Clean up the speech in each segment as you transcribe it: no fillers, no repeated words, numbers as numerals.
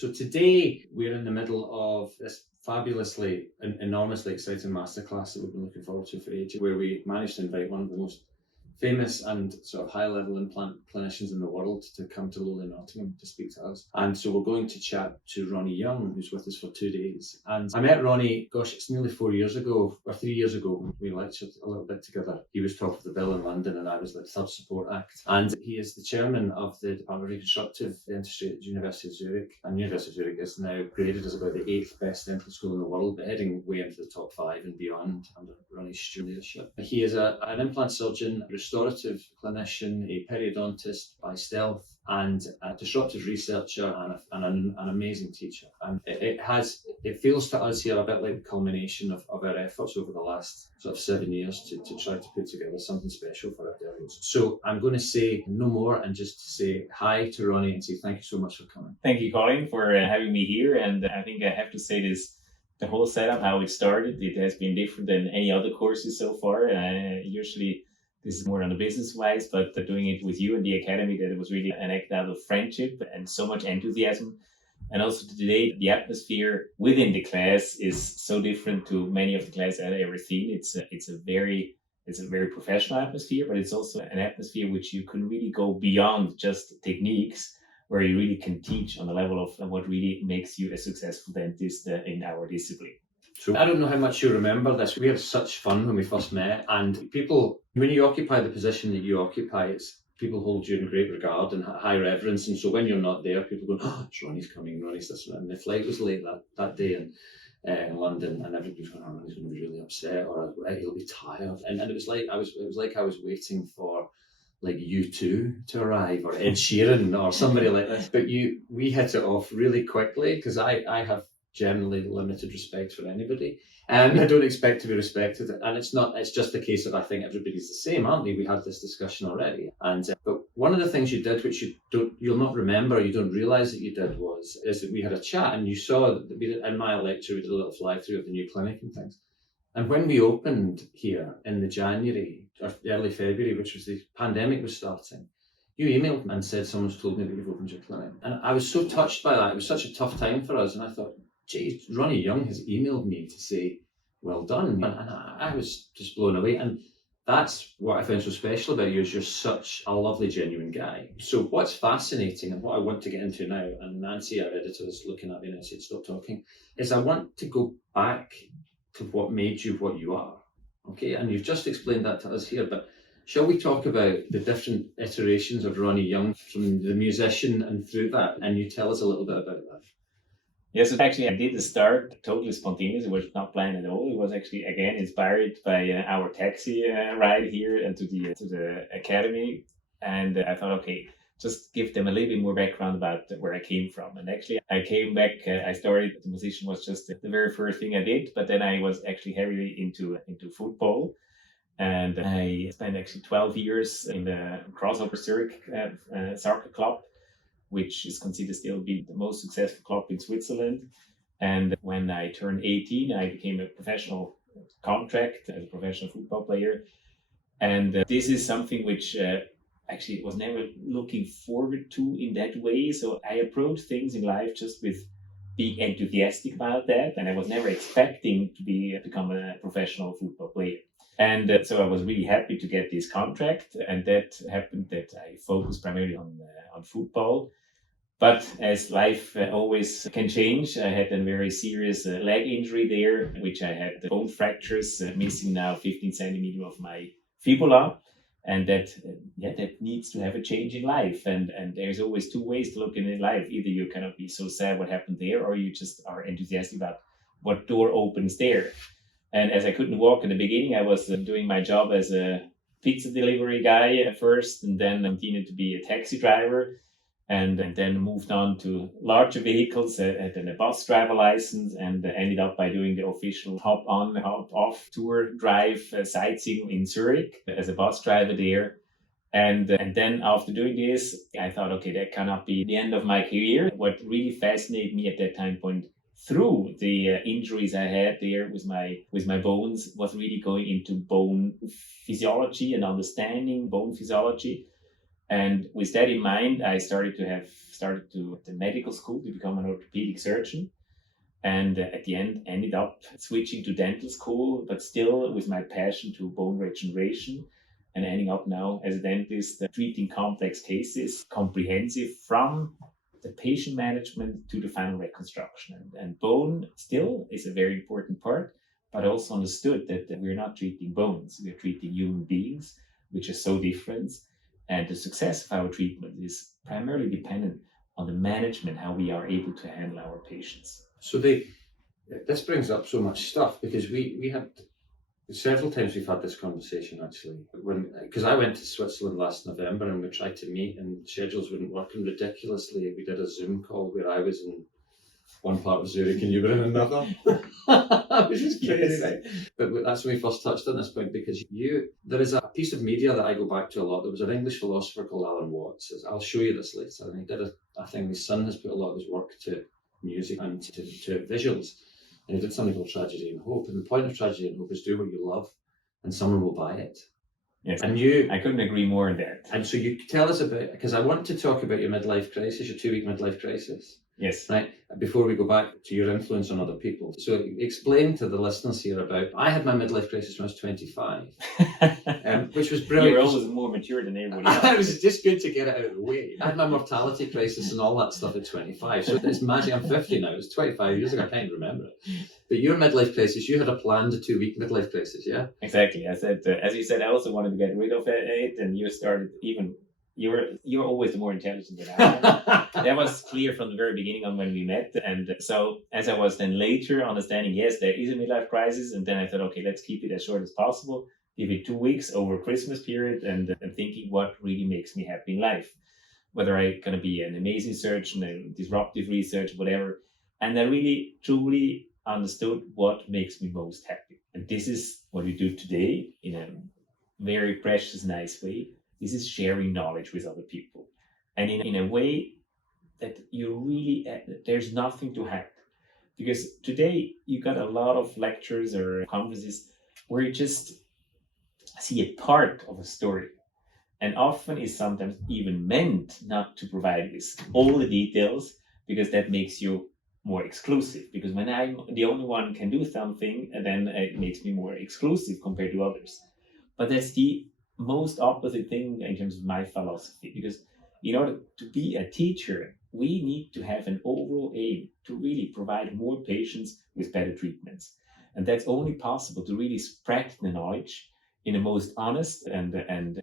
So today we're in the middle of this fabulously and enormously exciting masterclass that we've been looking forward to for ages, where we managed to invite one of the most famous and sort of high-level implant clinicians in the world to come to lowly Nottingham to speak to us. And so we're going to chat to Rony Jung, who's with us for 2 days. And I met Rony, it's nearly 4 years ago, or 3 years ago. We lectured a little bit together. He was top of the bill in London and I was the third support act. And he is the chairman of the Department of Reconstructive Dentistry at the University of Zurich. And University of Zurich is now graded as about the 8th best dental school in the world, but heading way into the top 5 and beyond under Rony's leadership. He is an implant surgeon, restorative clinician, a periodontist by stealth, and a disruptive researcher and an amazing teacher. And it feels to us here a bit like the culmination of our efforts over the last sort of 7 years to try to put together something special for our delegates. So I'm going to say no more and just say hi to Rony and say thank you so much for coming. Thank you, Colin, for having me here. And I think I have to say this, the whole setup, how it started, it has been different than any other courses so far. Usually this is more on the business wise, but doing it with you and the academy, that it was really an act out of friendship and so much enthusiasm. And also today, the atmosphere within the class is so different to many of the classes I've ever seen. It's a very professional atmosphere, but it's also an atmosphere which you can really go beyond just techniques, where you really can teach on the level of what really makes you a successful dentist in our discipline. So I don't know how much you remember this. We had such fun when we first met, and people, when you occupy the position that you occupy, people hold you in great regard and high reverence. And so when you're not there, people go, "Oh, Rony's coming, Rony's this." And the flight was late that day in London, and everybody's going, "Oh, Rony's going to be really upset, or he'll be tired." And it was like I was waiting for like U2 to arrive, or Ed Sheeran, or somebody like this. But we hit it off really quickly, because I have generally limited respect for anybody, and I don't expect to be respected. And it's just a case of, I think everybody's the same, aren't they? We had this discussion already. And but one of the things you did, which you'll not remember, you don't realize that you did, is that we had a chat, and you saw that in my lecture we did a little fly through of the new clinic and things. And when we opened here in the January or early February, which was the pandemic was starting, you emailed me and said someone's told me that you've opened your clinic. And I was so touched by that. It was such a tough time for us. And I thought, geez, Rony Jung has emailed me to say, well done. And I was just blown away. And that's what I found so special about you, is you're such a lovely, genuine guy. So what's fascinating, and what I want to get into now, and Nancy, our editor, is looking at me and said, stop talking, is I want to go back to what made you what you are. Okay, and you've just explained that to us here, but shall we talk about the different iterations of Rony Jung, from the musician and through that, and you tell us a little bit about that? Yes, actually I did the start totally spontaneous. It was not planned at all. It was actually, again, inspired by our taxi ride here and to the academy. And I thought, okay, just give them a little bit more background about where I came from. And actually I came back, I started, the musician was just the very first thing I did, but then I was actually heavily into football. And I spent actually 12 years in the Crossover Zurich soccer club, which is considered still to be the most successful club in Switzerland. And when I turned 18, I became a professional contract as a professional football player. And this is something which actually was never looking forward to in that way. So I approached things in life just with being enthusiastic about that. And I was never expecting to become a professional football player. And so I was really happy to get this contract. And that happened that I focused primarily on football. But as life always can change, I had a very serious leg injury there, which I had bone fractures, missing now 15 centimeters of my fibula. And that needs to have a change in life. And there's always two ways to look in life. Either you cannot be so sad what happened there, or you just are enthusiastic about what door opens there. And as I couldn't walk in the beginning, I was doing my job as a pizza delivery guy at first, and then continued to be a taxi driver, and then moved on to larger vehicles, then a bus driver license, and ended up by doing the official hop on, hop off tour drive sightseeing in Zurich as a bus driver there. And then after doing this, I thought, okay, that cannot be the end of my career. What really fascinated me at that time point, through the injuries I had there with my bones, was really going into bone physiology and understanding bone physiology. And with that in mind, I started the medical school to become an orthopedic surgeon. And at the end, ended up switching to dental school, but still with my passion to bone regeneration, and ending up now as a dentist treating complex cases, comprehensive from the patient management to the final reconstruction. And bone still is a very important part, but also understood that we're not treating bones, we're treating human beings, which is so different. And the success of our treatment is primarily dependent on the management, how we are able to handle our patients. So this brings up so much stuff, because we had several times we've had this conversation actually, because I went to Switzerland last November and we tried to meet and schedules wouldn't work, and ridiculously we did a Zoom call where I was in one part of Zurich and you were in another, which is crazy. Right? But that's when we first touched on this point, because there is a piece of media that I go back to a lot. There was an English philosopher called Alan Watts. I'll show you this later, and he did a thing. His son has put a lot of his work to music and to visuals. And he did something called Tragedy and Hope. And the point of Tragedy and Hope is do what you love and someone will buy it. Yes, and I couldn't agree more on that. And so you tell us about, because I want to talk about your midlife crisis, your 2-week midlife crisis. Yes. Right. Before we go back to your influence on other people. So explain to the listeners here about, I had my midlife crisis when I was 25, which was brilliant. You're always more mature than everybody else. It was just good to get it out of the way. I had my mortality crisis and all that stuff at 25. So it's magic. I'm 50 now. It was 25 years ago. I can't remember it. But your midlife crisis, you had a planned 2-week midlife crisis, yeah? Exactly. I said, as you said, I also wanted to get rid of it, and you started even. You're always more intelligent than I am. That was clear from the very beginning on when we met. And so as I was then later understanding, yes, there is a midlife crisis. And then I thought, okay, let's keep it as short as possible. Give it 2 weeks over Christmas period and thinking what really makes me happy in life. Whether I'm going to be an amazing surgeon, a disruptive research, whatever. And I really, truly understood what makes me most happy. And this is what we do today in a very precious, nice way. This is sharing knowledge with other people. And in a way that you really, there's nothing to hack. Because today you got a lot of lectures or conferences where you just see a part of a story. And often is sometimes even meant not to provide this all the details, because that makes you more exclusive. Because when I'm the only one can do something, then it makes me more exclusive compared to others. But that's the most opposite thing in terms of my philosophy, because in order to be a teacher, we need to have an overall aim to really provide more patients with better treatments. And that's only possible to really spread the knowledge in the most honest and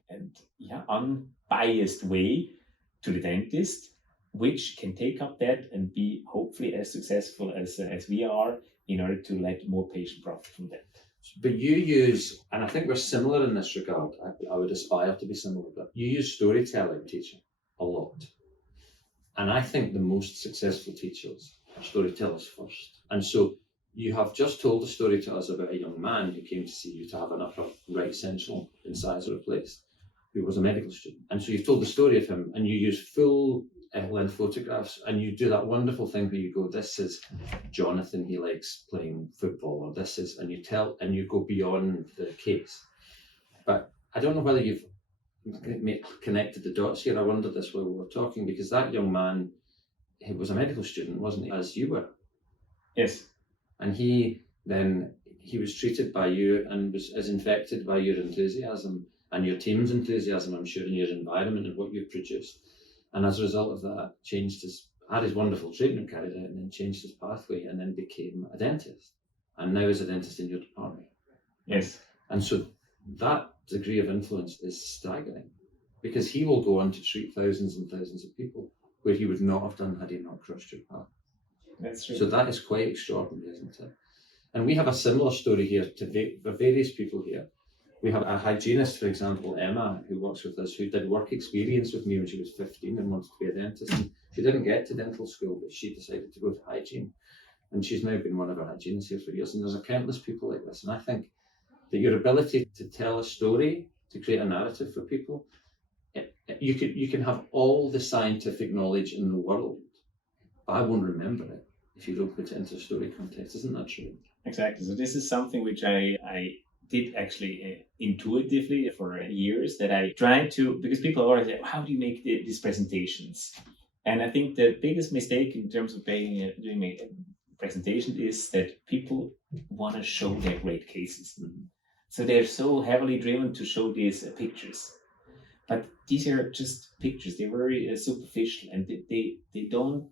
unbiased way to the dentist, which can take up that and be hopefully as successful as we are in order to let more patients profit from that. But you use, and I think we're similar in this regard, I would aspire to be similar, but you use storytelling teaching a lot. And I think the most successful teachers are storytellers first. And so you have just told a story to us about a young man who came to see you to have an upper right central incisor replaced, who was a medical student. And so you've told the story of him, and you use full length photographs, and you do that wonderful thing where you go, this is Jonathan, he likes playing football, or this is, and you go beyond the case. But I don't know whether you've connected the dots here. I wondered this while we were talking, because that young man, he was a medical student, wasn't he, as you were? Yes. And he was treated by you and was as infected by your enthusiasm and your team's enthusiasm, I'm sure, in your environment and what you've produced. And as a result of that, had his wonderful treatment carried out, and then changed his pathway, and then became a dentist. And now is a dentist in your department. Yes. And so that degree of influence is staggering, because he will go on to treat thousands and thousands of people where he would not have done had he not crossed your path. That's true. So that is quite extraordinary, isn't it? And we have a similar story here for various people here. We have a hygienist, for example, Emma, who works with us, who did work experience with me when she was 15 and wanted to be a dentist. She didn't get to dental school, but she decided to go to hygiene. And she's now been one of our hygienists here for years. And there's countless people like this. And I think that your ability to tell a story, to create a narrative for people, you can have all the scientific knowledge in the world, but I won't remember it if you don't put it into a story context. Isn't that true? Exactly. So this is something which I did actually intuitively for years that I tried to, because people always say, how do you make these presentations? And I think the biggest mistake in terms of doing a presentation is that people want to show their great cases. So they're so heavily driven to show these pictures. But these are just pictures. They're very superficial, and they don't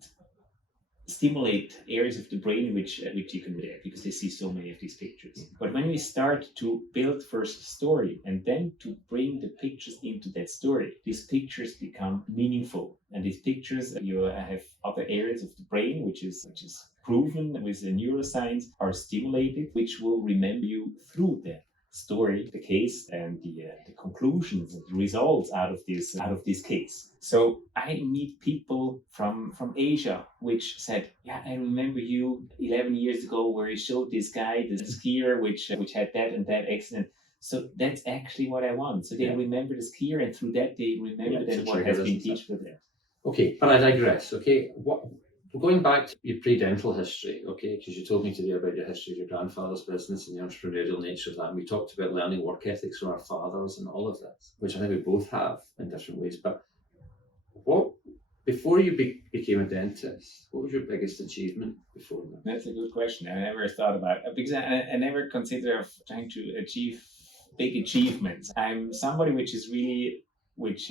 stimulate areas of the brain which you can do because they see so many of these pictures. But when we start to build first a story and then to bring the pictures into that story, these pictures become meaningful. And these pictures, you have other areas of the brain which is proven with the neuroscience are stimulated, which will remember you through the story, the case, and the conclusions and the results out of this case. So I meet people from Asia which said, yeah, I remember you 11 years ago where you showed this guy, the skier, which had that and that accident. So that's actually what I want. So they remember the skier, and through that they remember that what has been taught for them. Okay, but I digress. Okay, going back to your pre-dental history, okay, because you told me today about your history of your grandfather's business and the entrepreneurial nature of that. And we talked about learning work ethics from our fathers and all of this, which I think we both have in different ways. But before you became a dentist, what was your biggest achievement before that? That's a good question. I never thought about it because I never considered trying to achieve big achievements. I'm somebody which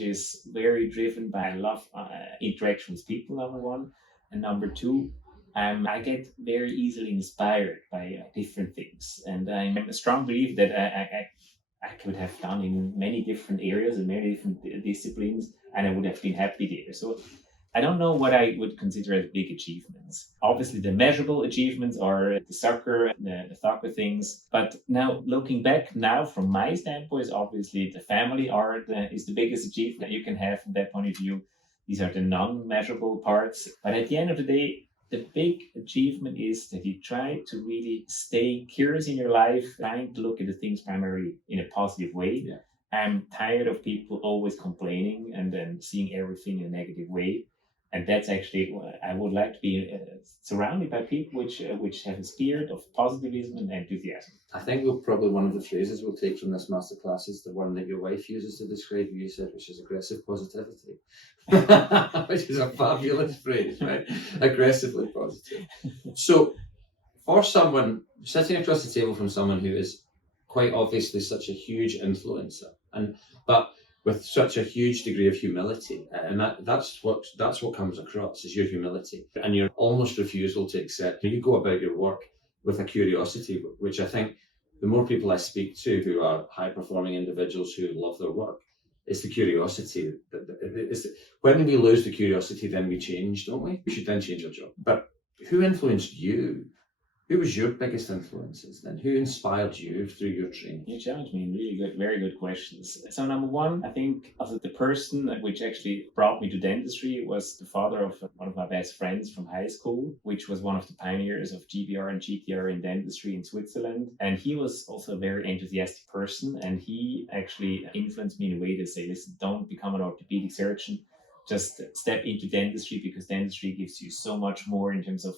is very driven by love, interaction with people, number one. And number two, I get very easily inspired by different things. And I'm a strong believer that I could have done in many different areas and many different disciplines, and I would have been happy there. So I don't know what I would consider as big achievements. Obviously, the measurable achievements are the soccer things. But now, looking back now from my standpoint, obviously the family art is the biggest achievement you can have from that point of view. These are the non-measurable parts. But at the end of the day, the big achievement is that you try to really stay curious in your life, trying to look at the things primarily in a positive way. Yeah. I'm tired of people always complaining and then seeing everything in a negative way. And that's actually what I would like to be surrounded by people which have a spirit of positivism and enthusiasm. I think probably one of the phrases we'll take from this masterclass is the one that your wife uses to describe you said, which is aggressive positivity, which is a fabulous phrase, right? Aggressively positive. So for someone sitting across the table from someone who is quite obviously such a huge influencer, but with such a huge degree of humility, and that's what comes across is your humility and your almost refusal to accept. You go about your work with a curiosity, which I think the more people I speak to who are high-performing individuals who love their work, it's the curiosity. When we lose the curiosity, then we change, don't we? We should then change our job. But who influenced you? Who was your biggest influences then? Who inspired you through your training? You challenged me in really good, very good questions. So number one, I think the person which actually brought me to dentistry was the father of one of my best friends from high school, which was one of the pioneers of GBR and GTR in dentistry in Switzerland. And he was also a very enthusiastic person. And he actually influenced me in a way to say, listen, don't become an orthopedic surgeon. Just step into dentistry because dentistry gives you so much more in terms of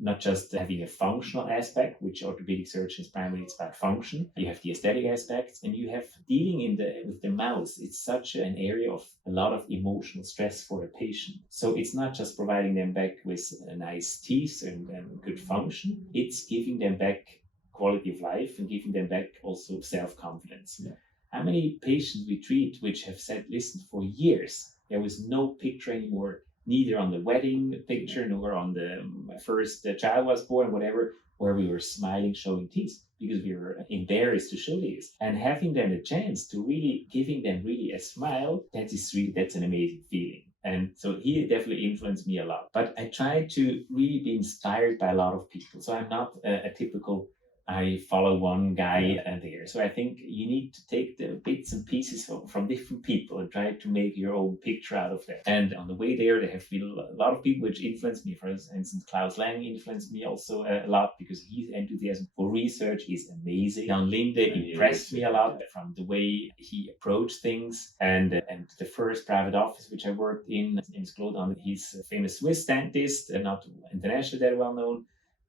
not just having a functional aspect, which orthopedic surgeons primarily it's about function. You have the aesthetic aspects, and you have dealing with the mouth. It's such an area of a lot of emotional stress for a patient. So it's not just providing them back with nice teeth and good function. It's giving them back quality of life and giving them back also self-confidence. Yeah. How many patients we treat which have said, listen, for years, there was no picture anymore, neither on the wedding picture nor on the first child was born, whatever, where we were smiling, showing teeth because we were embarrassed to show these. And having them a chance to really giving them really a smile, that's an amazing feeling. And so he definitely influenced me a lot. But I try to really be inspired by a lot of people. So I'm not a typical I follow one guy there. So I think you need to take the bits and pieces from different people and try to make your own picture out of that. And on the way there, there have been a lot of people which influenced me. For instance, Klaus Lang influenced me also a lot because his enthusiasm for research is amazing. Jan Linde impressed me a lot from the way he approached things. And the first private office which I worked in Claude, he's a famous Swiss dentist, not internationally that well known.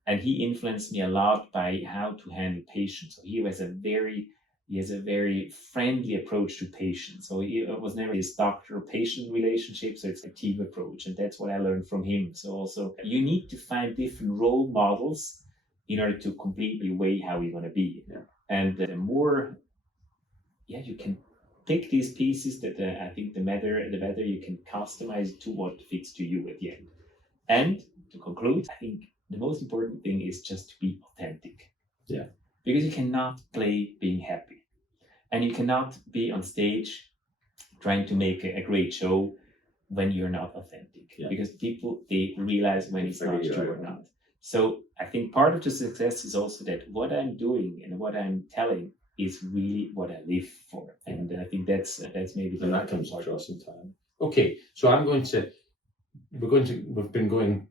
And he influenced me a lot by how to handle patients. So he has a very friendly approach to patients. So it was never this doctor-patient relationship. So it's a team approach, and that's what I learned from him. So also, you need to find different role models in order to completely weigh how you want to be. Yeah. And the more, you can pick these pieces, that I think the better you can customize it to what fits to you at the end. And to conclude, I think the most important thing is just to be authentic. Yeah. Because you cannot play being happy. And you cannot be on stage trying to make a great show when you're not authentic. Yeah. Because people, they realize when it's not Figure true it or out. not. So I think part of the success is also that what I'm doing and what I'm telling is really what I live for. And I think that's maybe the And that comes across in time. Okay, so we've been going,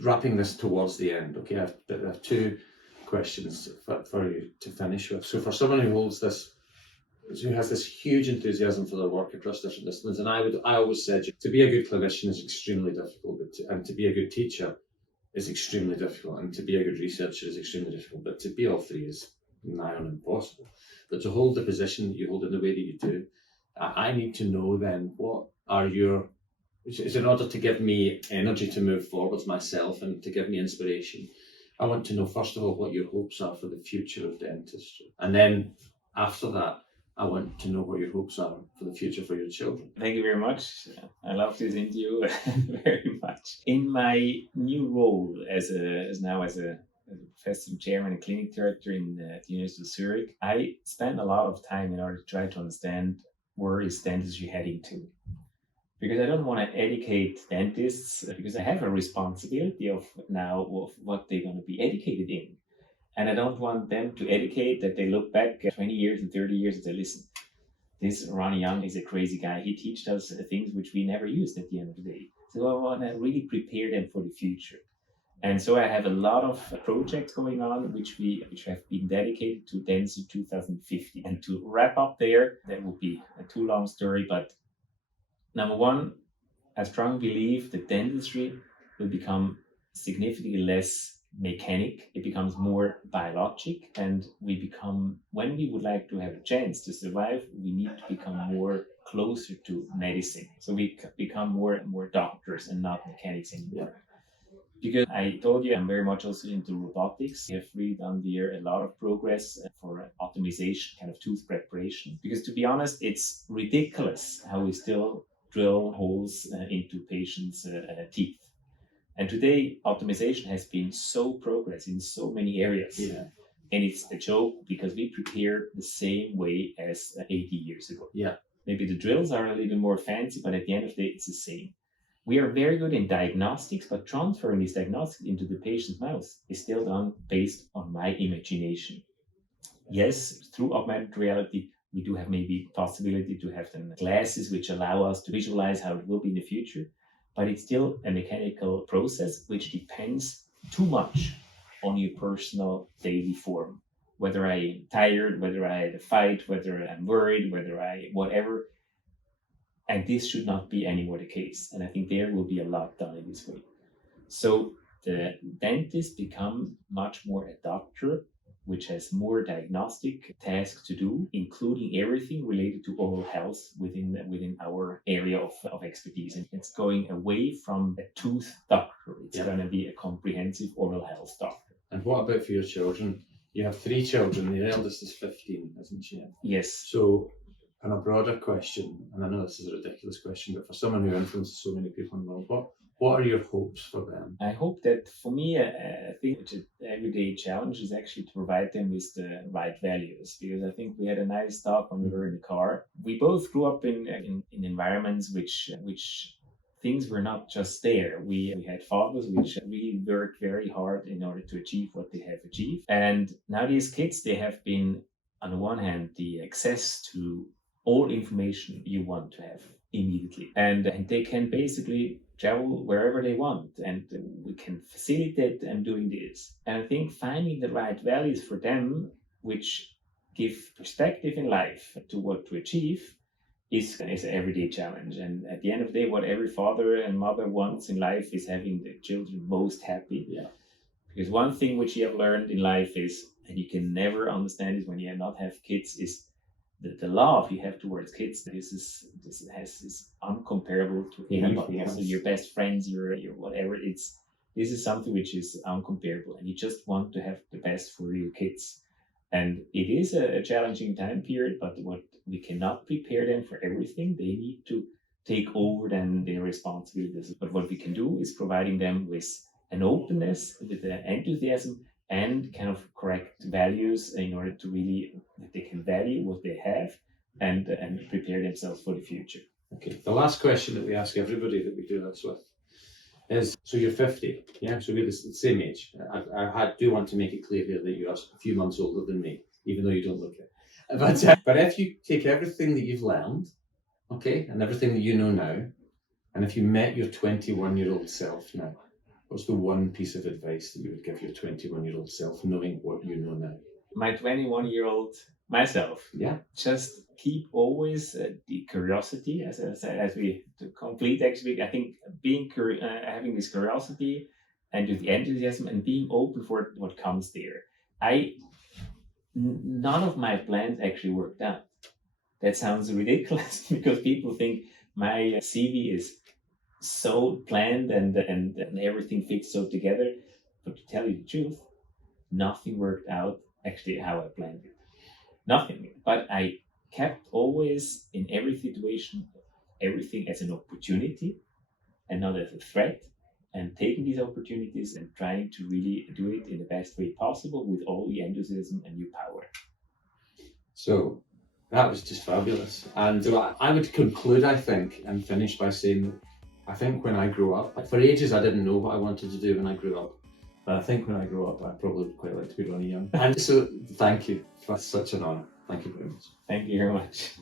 wrapping this towards the end. Okay, I have two questions for you to finish with. So for someone who has this huge enthusiasm for their work across different disciplines, and I always said to be a good clinician is extremely difficult, and to be a good teacher is extremely difficult, and to be a good researcher is extremely difficult, but to be all three is nigh on impossible. But to hold the position that you hold in the way that you do, I need to know then, what are in order to give me energy to move forwards myself and to give me inspiration, I want to know, first of all, what your hopes are for the future of dentistry. And then after that, I want to know what your hopes are for the future for your children. Thank you very much. I love this interview very much. In my new role as a professor, chairman, and clinic director in the University of Zurich, I spend a lot of time in order to try to understand where is dentistry heading to. Because I don't want to educate dentists, because I have a responsibility of what they're going to be educated in. And I don't want them to educate that they look back 20 years and 30 years and say, listen, this Rony Jung is a crazy guy. He teaches us things which we never used at the end of the day. So I want to really prepare them for the future. And so I have a lot of projects going on, which have been dedicated to Dentistry 2050. And to wrap up there, that would be a too long story, but number one, I strongly believe that dentistry will become significantly less mechanic. It becomes more biologic, and when we would like to have a chance to survive, we need to become more closer to medicine. So we become more doctors and not mechanics anymore. Because I told you, I'm very much also into robotics. We have really done there a lot of progress for optimization, kind of tooth preparation. Because to be honest, it's ridiculous how we still drill holes into patients' teeth. And today, optimization has been so progress in so many areas. Yeah. And it's a joke because we prepare the same way as 80 years ago. Yeah. Maybe the drills are a little bit more fancy, but at the end of the day, it's the same. We are very good in diagnostics, but transferring these diagnostics into the patient's mouth is still done based on my imagination. Yes, through augmented reality, we do have maybe possibility to have them glasses which allow us to visualize how it will be in the future, but it's still a mechanical process which depends too much on your personal daily form. Whether I'm tired, whether I had a fight, whether I'm worried, whatever. And this should not be anymore the case. And I think there will be a lot done in this way. So the dentist become much more a doctor, which has more diagnostic tasks to do, including everything related to oral health within our area of expertise. And it's going away from a tooth doctor. It's going to be a comprehensive oral health doctor. And what about for your children? You have 3 children. The eldest is 15, isn't she? Yes. So, on a broader question, and I know this is a ridiculous question, but for someone who influences so many people in the world, what are your hopes for them? I hope that for me, I think the everyday challenge is actually to provide them with the right values. Because I think we had a nice talk when we were in the car. We both grew up in environments which things were not just there. We had fathers which really worked very hard in order to achieve what they have achieved. And now these kids, they have been, on the one hand, the access to all information you want to have immediately. And they can basically travel wherever they want, and we can facilitate them doing this. And I think finding the right values for them, which give perspective in life to what to achieve, is an everyday challenge. And at the end of the day, what every father and mother wants in life is having the children most happy. Yeah. Because one thing which you have learned in life is, and you can never understand it when you not have kids, is the love you have towards kids. This is uncomparable to anybody. Yes. So your best friends, your whatever. This is something which is uncomparable, and you just want to have the best for your kids. And it is a challenging time period, but what we cannot prepare them for everything. They need to take over then their responsibilities. But what we can do is providing them with an openness, with an enthusiasm, and kind of correct values in order to really that they can value what they have and prepare themselves for the future. Okay. The last question that we ask everybody that we do this with is, so you're 50, yeah? So we're the same age. I do want to make it clear here that you're a few months older than me, even though you don't look it. But if you take everything that you've learned, okay, and everything that you know now, and if you met your 21-year-old self now, what's the one piece of advice that you would give your 21-year-old self, knowing what you know now? My 21-year-old myself, Yeah, just keep always the curiosity, as I said, as we to complete actually. I think being having this curiosity and with the enthusiasm and being open for what comes there. None of my plans actually worked out. That sounds ridiculous because people think my CV is so planned and everything fits so together. But to tell you the truth, nothing worked out actually how I planned it. Nothing. But I kept always in every situation everything as an opportunity and not as a threat, and taking these opportunities and trying to really do it in the best way possible with all the enthusiasm and new power. So that was just fabulous. And so I would conclude, I think, and finish by saying, I think when I grew up, for ages I didn't know what I wanted to do when I grew up. But I think when I grow up, I probably would quite like to be Rony Jung. And so thank you. That's such an honour. Thank you very much. Thank you very much.